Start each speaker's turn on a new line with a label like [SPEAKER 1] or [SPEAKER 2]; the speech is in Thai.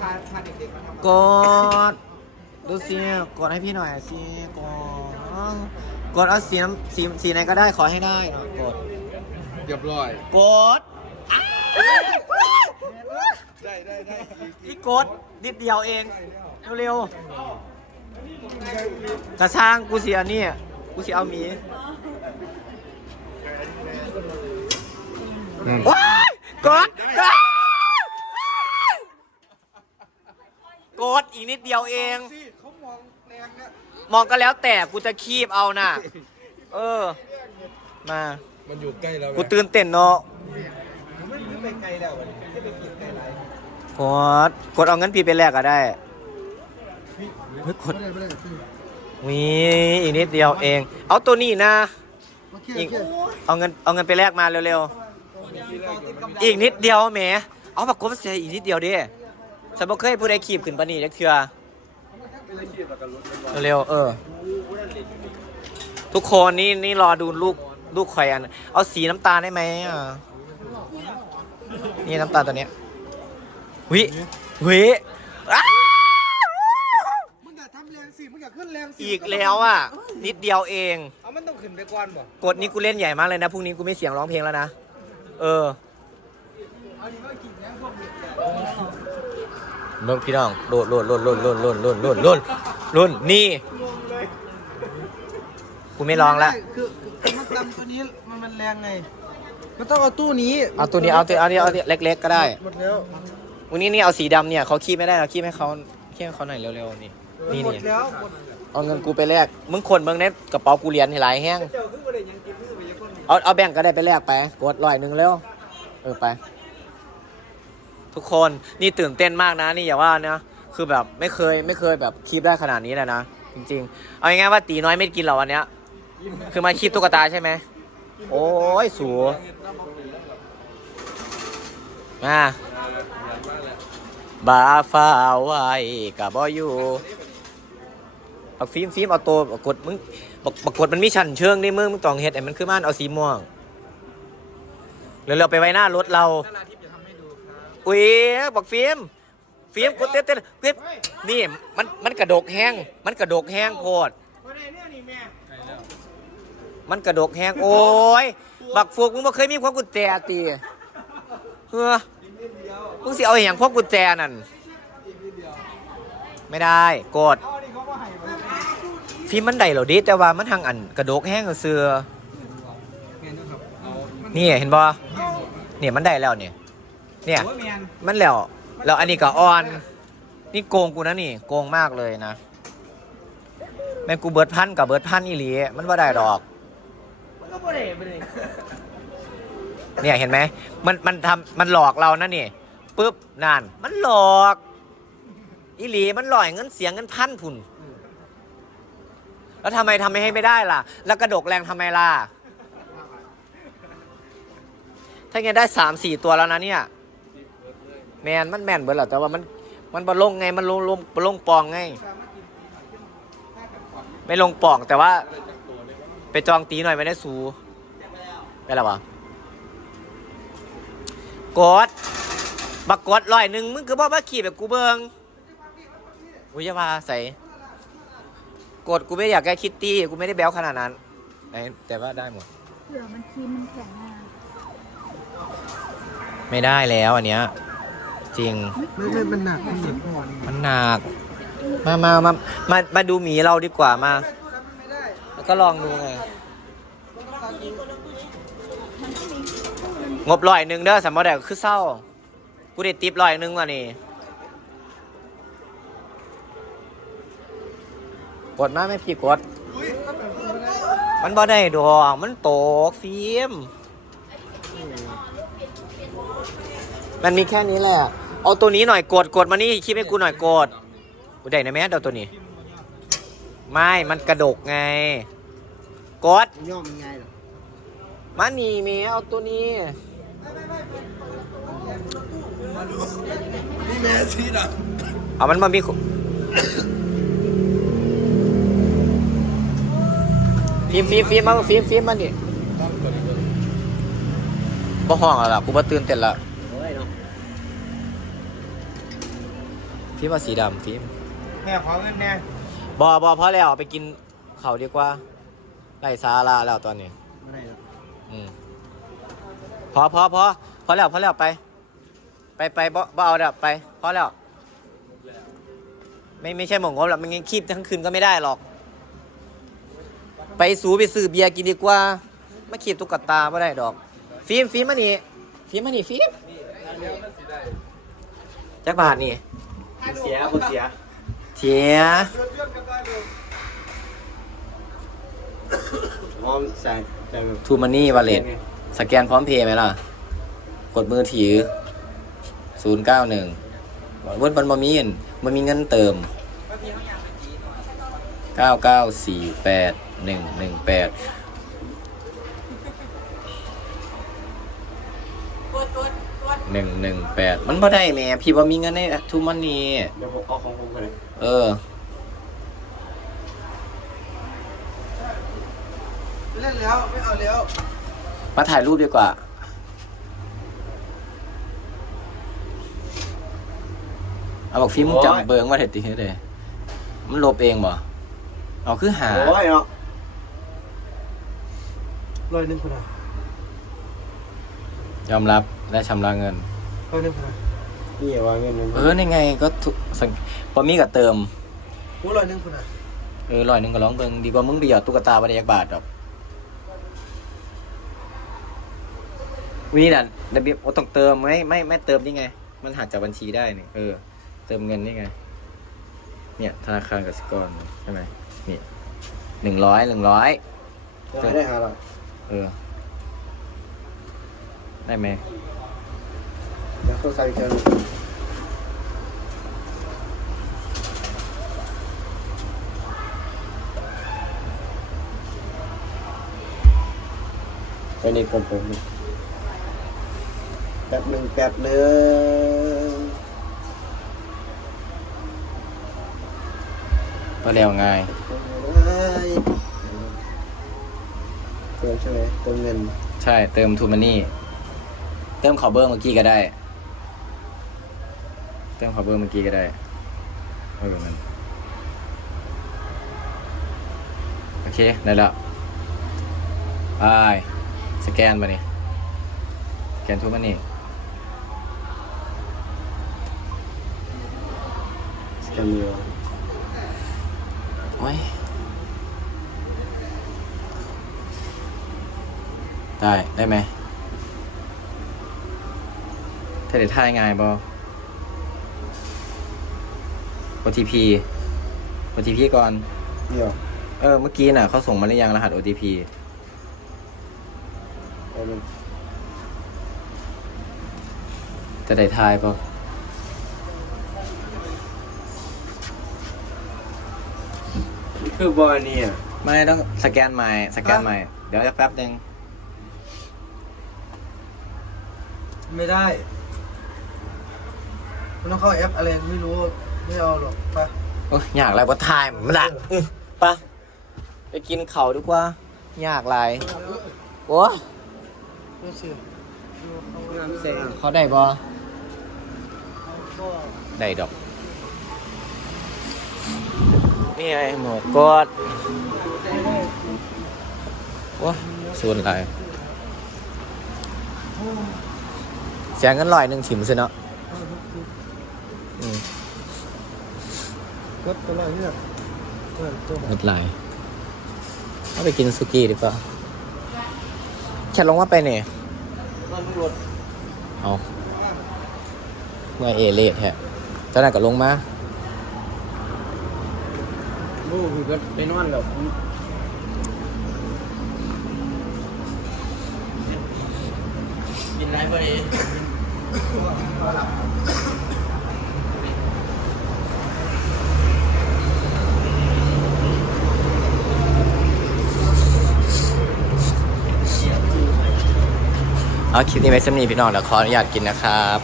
[SPEAKER 1] พาพาเด็กๆมาทำ
[SPEAKER 2] กดดูสิกดให้พี่หน่อยสิกดกดเอาสีน้ำสีสีไหนก็ได้ขอให้ได้เนาะกด
[SPEAKER 1] เรียบร้อย
[SPEAKER 2] กด
[SPEAKER 1] ได้ได้ได้
[SPEAKER 2] พี่กดนิดเดียวเองเร็วๆกระช่างกูเสียนี่กูเสียเอาหมีว้ายกดกด อีกนิดเดียวเอง
[SPEAKER 1] สิเขามองแรงนะ
[SPEAKER 2] มองก็แล้วแต่กูจะคีบเอาน่ะ เออ มา
[SPEAKER 1] มันอยู่ใกล้แล้ว
[SPEAKER 2] กูตื่นเต้นเนาะ
[SPEAKER 1] ผมไม่ไม่ไปไกลแล้ววันนี้ไม่ไปกินไกลไร
[SPEAKER 2] กดกดเอาเงินพี่ไปแลกก็ได้เฮ้ยกด
[SPEAKER 1] ไม่ได้ไม่ได้คือ
[SPEAKER 2] มีอีกนิดเดียวเอง เอาตัวนี้นะ
[SPEAKER 1] โอเค
[SPEAKER 2] อี
[SPEAKER 1] โอกเค
[SPEAKER 2] เอาเงินเอาเงินไปแลกมาเร็วๆ อีกนิดเดียวแหม เอาปากกบเสียอีกนิดเดียวดิ ฉันบ่เคยผู้ใดขีบขึ้นปานนี้จักเทื่อเร็วๆเออ ทุกคนนี่นี่รอดูลูกลูกข่อยอัน เอาสีน้ำตาลได้ไหมอะนี่น้ำตาลตัวเนี้ยวิวิอ้าว
[SPEAKER 1] มึงอย่าทำแรงสิมึงอย่าขึ้นแรงสิ
[SPEAKER 2] อีกแล้วอะ นิดเดียวเอง
[SPEAKER 1] เอามันต้องขึ้นไปก่อนบ่
[SPEAKER 2] กดนี้กูเล่นใหญ่มากเลยนะพรุ่งนี้กูไม่เสียงร้องเพลงแล้วนะ เออ
[SPEAKER 1] เอาดีว่ากินแรงพวกเด็ก
[SPEAKER 2] เมืองพี่น้องโลดโลดโลดโลดโลดโลดโลดโลดโลดโลดนี่กูไม่ร้องละ
[SPEAKER 1] คือคือมันตำตัวนี้มันมันแรงไง มันต้องเอาตู้นี้
[SPEAKER 2] เอาตัวนี้เอาตัวเอาตัวเอาตัวเล็ก ๆ ก็ได้
[SPEAKER 1] หมดแล้ว
[SPEAKER 2] วันนี้นี่เอาสีดำเนี่ยเขาคีบไม่ได้เราคีบให้เขาคีบให้เขาหน่อยเร็วๆนี่นี่
[SPEAKER 1] หมด
[SPEAKER 2] นี่
[SPEAKER 1] แล้วหมด
[SPEAKER 2] เอาเงินกูไปแลกมึงคนเมืองในกระเป๋ากูเหรียญให้หลายแห้ง
[SPEAKER 1] เจ้าขึ้นมาเลยยังกินขึ้นไปยังคน
[SPEAKER 2] เอาเอาแบ่งค์ก็ได้ไปแลกไปกดร้อยหนึ่งเร็วเออไป ทุกคนนี่ตื่นเต้นมากนะ นี่อย่าว่านะคือแบบไม่เคยไม่เคยแบบคีบได้ขนาดนี้เลยนะ จริง ๆ เอาง่ายๆว่าตีน้อยไม่กินหรอวันเนี้ย คือมาคีบตุ๊กตาใช่ไหมโอ้ยสูมาบาฟ้าไว้กับบอยู่ปักฟิล์มฟิล์มเอาตัวปรากฏมึงปรากฏมันมีชั้นเชิงนี่มึงมึงต้องเฮ็ดไอ้มันคือมันเอาสีม่วงเร็วๆไปไว้หน้ารถเรา อุ้ยบอกฟิล์มฟิล์มกูเต้นเต้นเฮ้ยนี่มันมันกระดกแห้ง มันกระดกแห้งโพด
[SPEAKER 1] วันนี้เนี่ยนี่แม่
[SPEAKER 2] มันกระดกแห้งโอ้ยบักฟูกมึงบ่เคยมีพวกกุญแจตีเฮ้อมึงสิเอาอหย่างพวกกุญแจนั่นไม่ได้กด
[SPEAKER 1] เอาดิเขาก็ให้มา
[SPEAKER 2] ฟิล์มมันได้เหรอดิแต่ว่ามันทางอันกระดกแห้งเสือ
[SPEAKER 1] เงี้ยนะครับเอามัน
[SPEAKER 2] นี่เห็นบ่เนี่ยมันได้แล้วเนี่ย เนี่ย
[SPEAKER 1] โอ้ยแมน
[SPEAKER 2] มันแล้วแล้วอันนี้ก็อ่อน นี่โกงกูนะนี่โกงมากเลยนะแม่งกูเบิร์ดพันกับเบิร์ดพันอีหลีมันว่าได้ดอก
[SPEAKER 1] มันก็บ่ได้บ่ได้
[SPEAKER 2] เนี่ยเห็นไหมมันมันทำมันหลอกเรานะนี่ปุ๊บนั่นมันหลอกอีหลีมันหลอยเงินเสียเงินพันพุ่นแล้วทำไมทำไม่ให้ไม่ได้ล่ะ แล้วกระดกแรงทำไมล่ะถ้าไงได้สามสี่ตัวแล้วนะเนี่ย แมนมันแมนเบิดแหละแต่ว่ามันมันบอลงไงมันลงลงลงปองไง ไม่ลงปองแต่ว่า ไปจองตีหน่อยไม่ได้สูไปแล้ววะกดบักกดร้อยหนึ่งมึงคือบอกว่าขี่แบบกูเบิงอุ้ยอย่าว่าใส่กดกูไม่อยากแก้คิตตี้กูไม่ได้แบ้วขนาดนั้นไหนแต่ว่าได้หมด
[SPEAKER 3] เผื่อมันครีมมันแข็งอะ
[SPEAKER 2] ไม่ได้แล้วอันเนี้ย จริง
[SPEAKER 1] ไม่ไม่มันหนักมันเหมือนก่อน
[SPEAKER 2] มันหนัก มามามามามาดูหมีเราดีกว่ามา แล้วก็ลองดูไง งบร้อยหนึ่งเด้อสำหรับแดกคือเศร้า กูได้ติปร้อยหนึ่งว่ะนี่กดมาไม่พี่กด มันบ่ได้ดอกมันตกฟิล์มมันมีแค่นี้แหละ เอาตัวนี้หน่อยกดกดมานี่คลิปให้กูหน่อยกดกูได้นะแม่เดาตัวนี้ ไม่มันกระดกไง กด
[SPEAKER 1] ย่อมันไงหรอ
[SPEAKER 2] มานี่เมียเอาตัวนี้
[SPEAKER 1] นี่แม่สีดำ
[SPEAKER 2] เอามันมามีฟิล์มฟิล์มฟิล์มมาฟิล์มฟิล์มมาดิบ่ห้องแล้วล่ะกูบ่ตื่นเต้นละ ฟิล์มว่าสีดำฟิล์ม
[SPEAKER 1] แม่ขอเงินแน่
[SPEAKER 2] บอบอพอแล้วไปกินเขาวดีกว่าไล่ซาลาแล้วตอนนี้
[SPEAKER 1] ไม่ได้หรอก
[SPEAKER 2] อืมพอพอพอพอแล้วพอแล้วไป ไปไปบ่บ่เอาแล้วไปพอแล้ว ไม่ไม่ใช่หมองงบหรอกมันยังคีบทั้งคืนก็ไม่ได้หรอก ไปสูไปซื้อเบียร์กินดีกว่าไม่คีบตุ๊กตาไม่ได้ดอก ฟิล์มฟิล์มมานี่ฟิล์มมานี่ฟิล์มจักบาทนี่
[SPEAKER 1] เสียบ่เสีย
[SPEAKER 2] เทีย
[SPEAKER 1] พร้อมใส่ใส่แบบ
[SPEAKER 2] ทูมันนี่วอลเล็ตสแกนพร้อมเพย์ไหมล่ะ กดมือถือ091วันบันบะมีนมันมีเงินเติม9948118หนึ่งหนึ่งแปด มันบ่ได้แหม่พี่ว่ามีเงินในทูมันนี่
[SPEAKER 1] เดี๋ยวผมเอาของผมกันเลย
[SPEAKER 2] เออ
[SPEAKER 1] เล่นแล้วไม่เอาแล้ว
[SPEAKER 2] มาถ่ายรูปดีกว่า เอาบอกฟิล์มมึงจำเบิงว่าเด็ดติเด้มันลบเองบ่เอาคือหา
[SPEAKER 1] โอ้ยเนาะ ร้อยหนึ่งคนละ
[SPEAKER 2] ยอมรับและชำระเงิน
[SPEAKER 1] ร้อยหนึ่งคนละนี่อย่าวางเงินเลย
[SPEAKER 2] เออนี่ไงก็ทุกสังพอมีกับเติม
[SPEAKER 1] โอ้ร้อยหนึ่งคนละ
[SPEAKER 2] เออร้อยหนึ่งก็ร้องเบิงดีกว่ามึงไปหยอดตุ๊กตาไปได้ยักบาทดอกวีน่ะเดบิโอต้องเติมไหมไม่ไม่เติมนี่ไง มันหักจากบัญชีได้นี่เออ เติมเงินนี่ไง เนี่ยธนาคารกสิกรใช่ไหมนี่หนึ่งร้อยหนึ่งร้อย
[SPEAKER 1] จะได้หาหรอ
[SPEAKER 2] เออ ได้ไหม
[SPEAKER 1] เดี๋ยวเขาใส่เจอไปนี่ผมผมแป๊บหนึ่งแป๊บหนึ่ง
[SPEAKER 2] ก็แล้วง่าย
[SPEAKER 1] เติมใช่ไหมเติมเงิน
[SPEAKER 2] ใช่ เติมทูมันนี่ เติมขอเบอร์เมื่อกี้ก็ได้ เติมขอเบอร์เมื่อกี้ก็ได้เออมันโอเค ได้แล้วไปสแกนมานี่สแกนทูมันนี่
[SPEAKER 1] สแกนมือ
[SPEAKER 2] โอ้ยได้ ได้ไหม ถ้าเดี๋ยวท่ายง่ายบอ OTP OTP ก่อน
[SPEAKER 1] เดี๋ยว
[SPEAKER 2] เออ เมื่อกี้น่ะเขาส่งมาหรือยังรหัส OTP
[SPEAKER 1] เอาเลย
[SPEAKER 2] จะได้ทายปะ
[SPEAKER 1] คือบอลนี่อะ
[SPEAKER 2] ไม่ต้องสแกนใหม่ สแกนใหม่ เดี๋ยวจะแป๊บหนึ่ง
[SPEAKER 1] ไม่ได้ มันต้องเข้าแอปอะไรไม่รู้ไม่เอาหรอกไป
[SPEAKER 2] โอ้ยอยากอะไรก็ทายมันละอื้อไปะไปกินเขาวดีกว่า อยากไรโอ้ย
[SPEAKER 1] ไม่เชื่อน้ำเสียง
[SPEAKER 2] เขาได้บอได้ดอกนี่ไงหมดกดโอ้ยส่วนไรเสียเงินลอยหนึ่งถิ่มซิเนาะ อืม
[SPEAKER 1] ก็ตัวอะไรเนี่ยเพื่อนตัว
[SPEAKER 2] เงินลายเอาไปกินสุกี้ดีกว่าแค่ลงว่าไปเนี่ย
[SPEAKER 1] มันรถ
[SPEAKER 2] เอาเมื่อเอเลทแฮะเจ้าหน้าก็ลงมา
[SPEAKER 1] ลูกก็ไปนอนกับ
[SPEAKER 2] กินไรพอดี เอาคลิปนี้ไว้สำนีพี่น้องเดี๋ยวขออนุญาตกินนะครับ